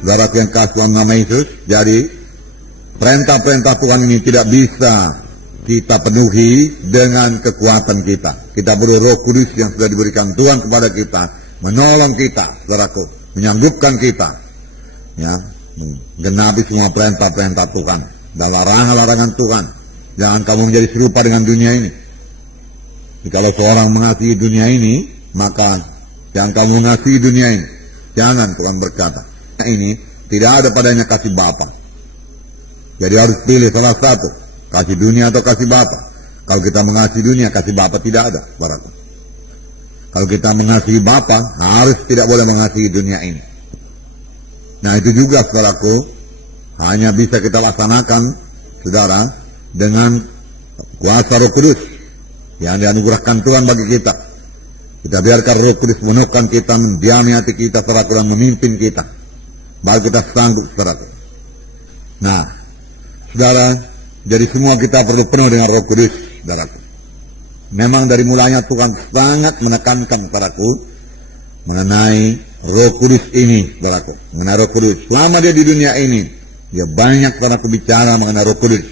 saudara yang kasih Tuhan nama Yesus, jadi perintah-perintah Tuhan ini tidak bisa kita penuhi dengan kekuatan kita. Kita perlu Roh Kudus yang sudah diberikan Tuhan kepada kita, menolong kita, saudaraku, menyanggupkan kita, ya, menggenapi semua perintah-perintah Tuhan dan larangan-larangan Tuhan. Jangan kamu menjadi serupa dengan dunia ini. Jikalau seorang mengasihi dunia ini, maka jangan kamu mengasihi dunia ini. Jangan, Tuhan berkata. Ini tidak ada padanya kasih Bapa. Jadi harus pilih salah satu, kasih dunia atau kasih Bapa. Kalau kita mengasihi dunia, kasih Bapa tidak ada, saudaraku. Kalau kita mengasihi Bapa, harus tidak boleh mengasihi dunia ini. Nah, itu juga, saudaraku, hanya bisa kita laksanakan, saudara, dengan kuasa Roh Kudus yang dianugerahkan Tuhan bagi kita. Kita biarkan Roh Kudus menekan kita, mendiami hati kita, saudaraku, dan memimpin kita. Baru kita sanggup, saudaraku. Nah, saudara, jadi semua kita perlu penuh dengan Roh Kudus, saudaraku. Memang dari mulanya Tuhan sangat menekankan, saudaraku, mengenai Roh Kudus ini, saudaraku. Mengenai Roh Kudus. Selama dia di dunia ini, dia banyak, saudaraku, bicara mengenai Roh Kudus.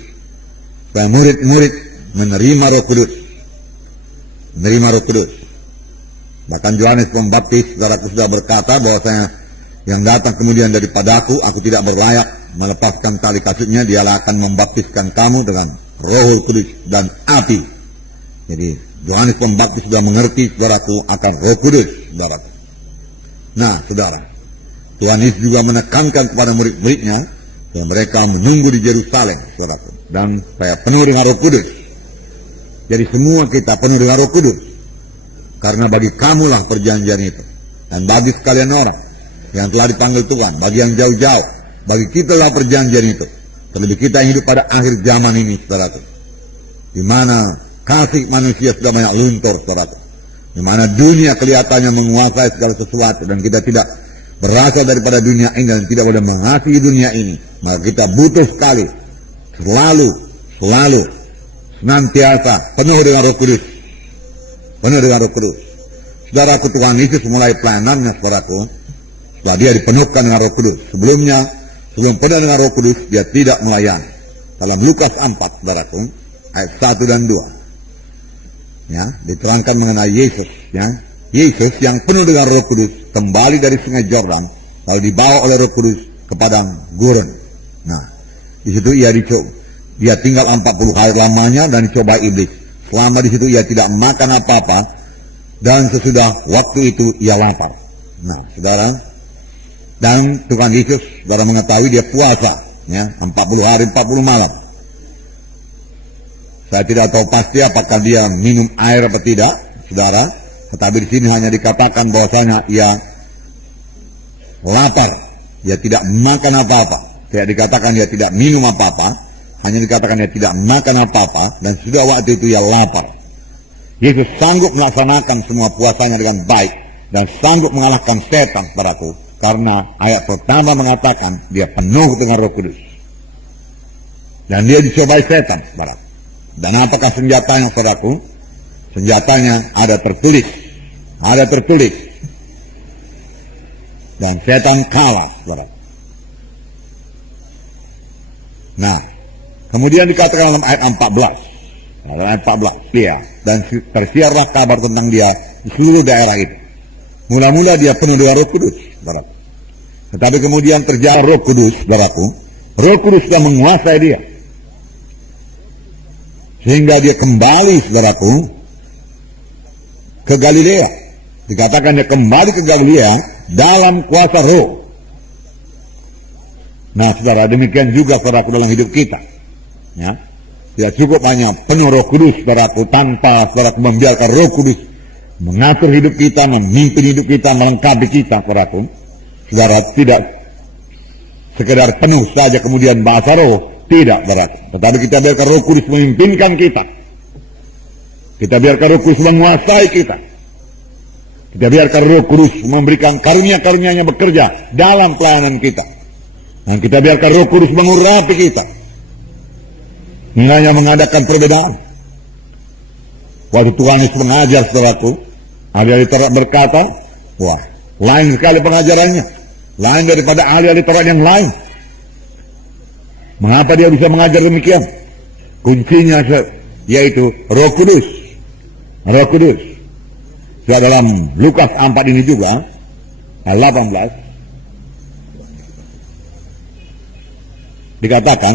Supaya murid-murid menerima Roh Kudus. Menerima Roh Kudus. Bahkan Yohanes Pembaptis, saudaraku, sudah berkata bahwasanya yang datang kemudian daripadaku, aku tidak berlayak melepaskan tali kasutnya, dialah akan membaptiskan kamu dengan Roh Kudus dan api. Jadi Yohanes Pembaptis sudah mengerti, saudaraku, akan Roh Kudus, saudaraku. Nah, saudara, Tuhan Yesus juga menekankan kepada murid-muridnya yang mereka menunggu di Yerusalem, saudaraku, dan saya penuh dengan Roh Kudus. Jadi semua kita penuh dengan Roh Kudus, karena bagi kamulah perjanjian itu, dan bagi sekalian orang yang telah dipanggil Tuhan, bagi yang jauh-jauh, bagi kita lah perjanjian itu. Terlebih kita yang hidup pada akhir zaman ini, saudaraku, di mana kasih manusia sudah banyak luntur, saudaraku, di mana dunia kelihatannya menguasai segala sesuatu, dan kita tidak berasal daripada dunia ini dan tidak boleh mengasihi dunia ini. Maka kita butuh sekali, selalu, senantiasa penuh dengan Roh Kudus, penuh dengan Roh Kudus. Saudaraku, Tuhan Yesus mulai pelayanannya, saudaraku, setelah dia dipenuhkan dengan Roh Kudus. Sebelum penuh dengan Roh Kudus, dia tidak melayani. Dalam Lukas 4, saudaraku, ayat 1 dan 2. Ya, diterangkan mengenai Yesus, ya. Yesus yang penuh dengan Roh Kudus kembali dari Sungai Yordan, lalu dibawa oleh Roh Kudus ke padang gurun. Nah, di situ dia tinggal 40 hari lamanya dan dicoba iblis. Selama di situ ia tidak makan apa-apa, dan sesudah waktu itu ia lapar. Nah, saudara, dan Tuhan Yesus, saudara, mengetahui dia puasa, ya, 40 hari 40 malam. Saya tidak tahu pasti apakah dia minum air atau tidak, saudara. Tetapi di sini hanya dikatakan bahwasanya ia lapar, dia tidak makan apa-apa. Tidak dikatakan dia tidak minum apa-apa, hanya dikatakan dia tidak makan apa-apa, dan sudah waktu itu ia lapar. Yesus sanggup melaksanakan semua puasanya dengan baik dan sanggup mengalahkan setan, saudaraku, karena ayat pertama mengatakan dia penuh dengan Roh Kudus. Dan dia dicobai setan, saudaraku. Dan apakah senjatanya, saudaraku? Senjatanya ada tertulis. Dan setan kalah, saudara. Nah, kemudian dikatakan dalam ayat 14. Dalam ayat 14, ya. Dan tersiarlah kabar tentang dia di seluruh daerah itu. Mula-mula dia penuh dengan Roh Kudus, saudara. Tetapi kemudian terjadi Roh Kudus, saudaraku. Roh Kudus sudah menguasai dia. Sehingga dia kembali, saudaraku, ke Galilea. Dikatakan dia kembali ke Galilea dalam kuasa Roh. Nah, saudara, demikian juga, saudaraku, dalam hidup kita. Ya, tidak cukup hanya penuh Roh Kudus, saudaraku, tanpa, saudaraku, membiarkan Roh Kudus mengatur hidup kita, memimpin hidup kita, melengkapi kita, saudaraku. Saudara, tidak sekedar penuh saja kemudian bahasa Roh. Tidak, saudara. Tetapi kita biarkan Roh Kudus memimpinkan kita. Kita biarkan Roh Kudus menguasai kita. Kita biarkan Roh Kudus memberikan karunia-karunia-Nya bekerja dalam pelayanan kita. Dan kita biarkan Roh Kudus mengurapi kita. Hanya mengadakan perbedaan. Waktu Tuhan Yesus mengajar, saudaraku, ada yang berkata, wah, lain sekali pengajarannya. lain daripada ahli-ahli Taurat yang lain. Mengapa dia bisa mengajar demikian? Kuncinya yaitu Roh Kudus. Roh Kudus. Dalam Lukas 4 ini juga, 18, dikatakan,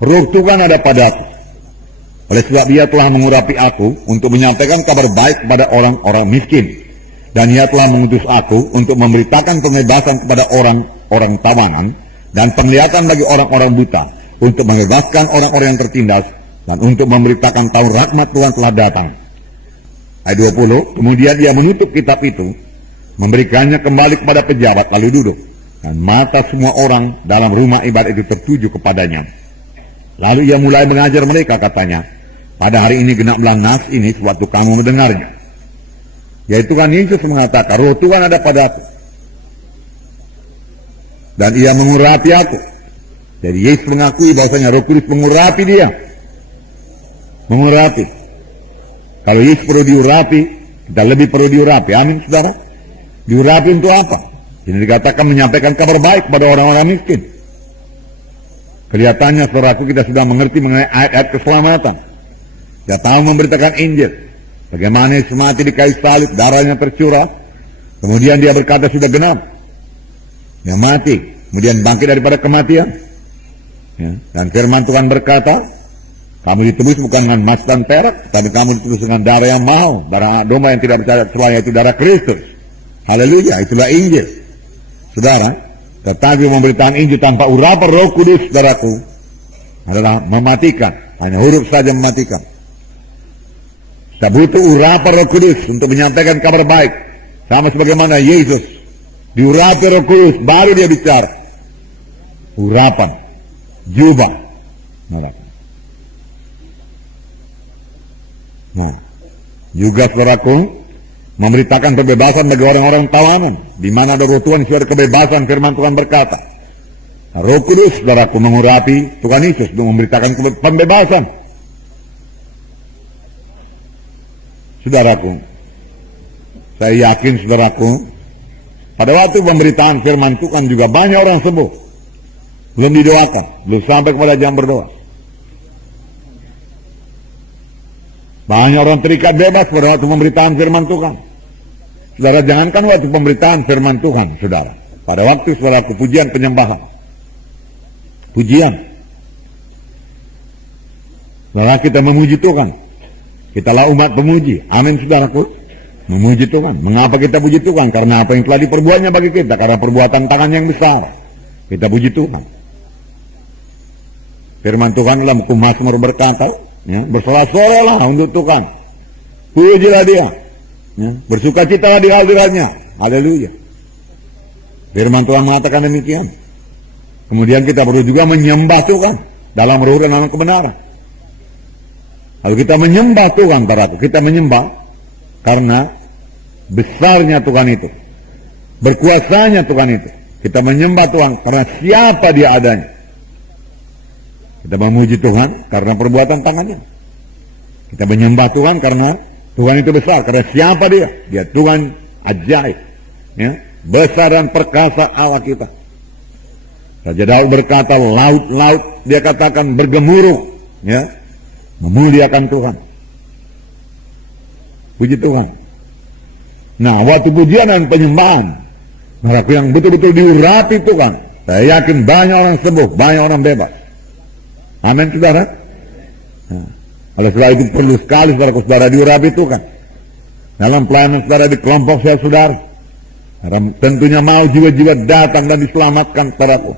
Roh Tuhan ada padaku. Oleh sebab Ia telah mengurapi aku untuk menyampaikan kabar baik kepada orang-orang miskin. Dan Ia telah mengutus aku untuk memberitakan pembebasan kepada orang-orang tawanan dan penglihatan bagi orang-orang buta, untuk membebaskan orang-orang yang tertindas, dan untuk memberitakan tahun rahmat Tuhan telah datang. Ayat 20, kemudian Ia menutup kitab itu, memberikannya kembali kepada pejabat, lalu duduk. Dan mata semua orang dalam rumah ibadat itu tertuju kepadanya. Lalu Ia mulai mengajar mereka, katanya, pada hari ini genaplah nas ini sewaktu kamu mendengarnya. Yaitu kan Yesus mengatakan, Roh Tuhan ada padaku. Dan Ia mengurapi aku. Jadi Yesus mengakui bahwasanya Roh Kudus mengurapi dia. Mengurapi. Kalau Yesus perlu diurapi, kita lebih perlu diurapi. Amin, saudara. Diurapi untuk apa? Ini dikatakan menyampaikan kabar baik kepada orang-orang miskin. Kelihatannya, saudaraku, kita sudah mengerti mengenai ayat-ayat keselamatan. Kita tahu memberitakan Injil. Bagaimana Yesus mati di kayu salib, darahnya tercurah. Kemudian Dia berkata sudah genap. Dia mati, kemudian bangkit daripada kematian. Ya. Dan firman Tuhan berkata, kamu ditebus bukan dengan emas dan perak, tapi kamu ditebus dengan darah yang mahal, darah domba yang tidak bercacat celah, yaitu darah Kristus. Haleluya, itulah Injil. Saudara, tetapi memberitakan Injil tanpa urapan Roh Kudus, saudaraku, adalah mematikan. Hanya huruf saja mematikan. Kita butuh urapan Roh Kudus untuk menyampaikan kabar baik. Sama sebagaimana Yesus diurapi Roh Kudus, baru Dia bicara. Urapan, jubah. Nah, juga saudaraku, memberitakan kebebasan bagi orang-orang tawanan, di mana ada Roh Tuhan, sudah ada kebebasan. Firman Tuhan berkata, Roh Kudus, saudaraku, mengurapi Tuhan Yesus untuk memberitakan pembebasan. Saudaraku, saya yakin, saudaraku, pada waktu pemberitaan firman Tuhan juga banyak orang sembuh, belum didoakan, belum sampai kepada jam berdoa. Banyak orang terikat bebas pada waktu pemberitaan firman Tuhan. Saudara, jangankan waktu pemberitaan firman Tuhan, saudara. Pada waktu, saudaraku, pujian penyembahan. Pujian. Saudara, kita memuji Tuhan. Kitalah umat pemuji. Amin, saudaraku. Memuji Tuhan. Mengapa kita puji Tuhan? Karena apa yang telah diperbuatnya bagi kita. Karena perbuatan tangan yang besar. Kita puji Tuhan. Firman Tuhan dalam buku Mazmur berkata, ya, bersorak-soraklah untuk Tuhan, pujilah Dia, ya, bersukacitalah di hadiratnya. Haleluya. Firman Tuhan mengatakan demikian. Kemudian kita perlu juga menyembah Tuhan dalam roh dan dalam kebenaran. Kalau kita menyembah Tuhan, kita menyembah karena besarnya Tuhan itu, berkuasanya Tuhan itu. Kita menyembah Tuhan karena siapa Dia adanya. Kita memuji Tuhan karena perbuatan tangannya. Kita menyembah Tuhan karena Tuhan itu besar. Karena siapa Dia? Dia Tuhan ajaib, ya, besar dan perkasa Allah kita. Raja Daud berkata, laut-laut, dia katakan bergemuruh, ya, memuliakan Tuhan. Puji Tuhan. Nah, waktu pujian dan penyembahan, mereka yang betul-betul diurapi Tuhan, saya yakin banyak orang sembuh, banyak orang bebas. Amin, saudara. Nah, oleh sebab itu perlu sekali saudara diurapi Tuhan. Dalam pelayanan saudara di kelompok saya, saudara, tentunya mau jiwa-jiwa datang dan diselamatkan, saudaraku.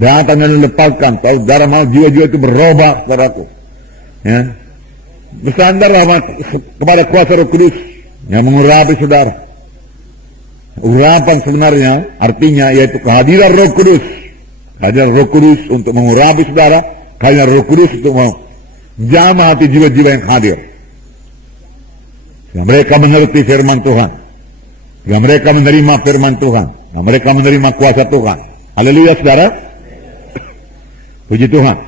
Datang dan dilepaskan. Saudara mau jiwa-jiwa itu berubah, saudaraku. Ya. Bersandarlah kepada kuasa Roh Kudus yang mengurapi saudara. Urapan sebenarnya artinya yaitu kehadiran Roh Kudus. Kehadiran Roh Kudus untuk mengurapi saudara. Kehadiran Roh Kudus untuk menjamah hati jiwa-jiwa yang hadir. Yang mereka mengerti firman Tuhan. Yang mereka menerima firman Tuhan. Yang mereka menerima kuasa Tuhan. Haleluya, saudara. Puji Tuhan.